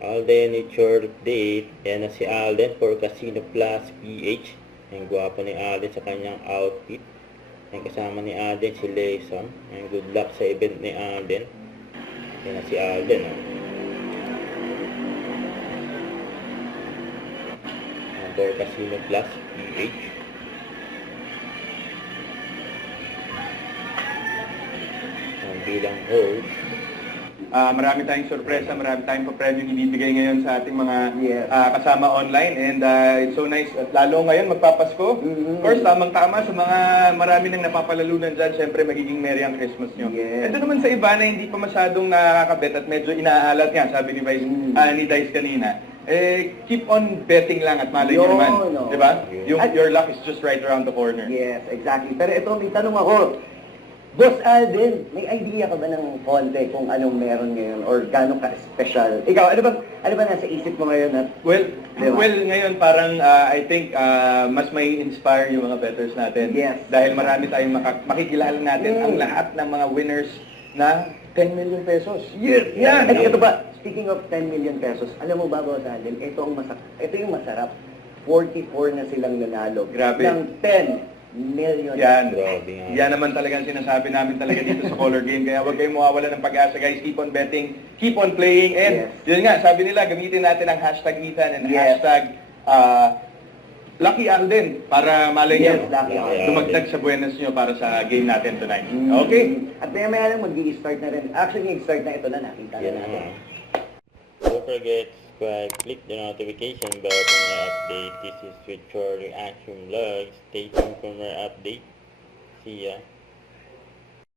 Alden, it's your update. Yan na si Alden for Casino Plus PH. Ang gwapo ni Alden sa kanyang outfit. Ang kasama ni Alden si Lesam. Ang good luck sa event ni Alden. Yan na si Alden. For Casino Plus PH. Ang bilang host. Marami tayong sorpresa, marami tayong pa-premium ibibigay ngayon sa ating mga Yes. kasama online, and it's so nice. At lalo ngayon magpapasko. Of course, tamang-tama sa mga marami nang napapalalunan dyan. Siyempre, magiging merry ang Christmas nyo. Yes. Ito naman sa iba na hindi pa masyadong nakakabet at medyo inaalat nga, sabi ni Vice, ni Dice kanina. Keep on betting lang at malay nyo naman. No. Diba? Your luck is just right around the corner. Yes, exactly. Pero ito, may tanong ako. Boss Alden, may idea ka ba ng konti kung anong meron ngayon or gano'ng ka-special? Ikaw, ano ba nasa isip mo ngayon? At, Well, Diba? ngayon parang I think mas may inspire yung mga bettors natin. Yes. Dahil marami tayong makikilala natin ang lahat ng mga winners na 10 million pesos. yes! Yan! At ito ba, speaking of 10 million pesos, alam mo ba, Boss Alden, ito yung masarap. 44 na silang nanalo. Grabe. Ng 10 million. Yan. Grabe nga. Yan naman talagang sinasabi namin talaga dito sa Color Game. Kaya huwag kayong mawawala ng pag-asa, guys. Keep on betting, keep on playing, and yun nga, sabi nila, gamitin natin ang hashtag Ethan and Yes. hashtag Lucky Alden para malay Yes, nyo Lucky Alden. dumagdag sa buenas nyo para sa game natin tonight. Okay? At maya lang mag-i-start na rin. Actually, nag-start na ito na nakita Yan na na. natin. Don't forget to subscribe, click the notification bell for more update. This is with your reaction vlog. Stay tuned for more update. See ya.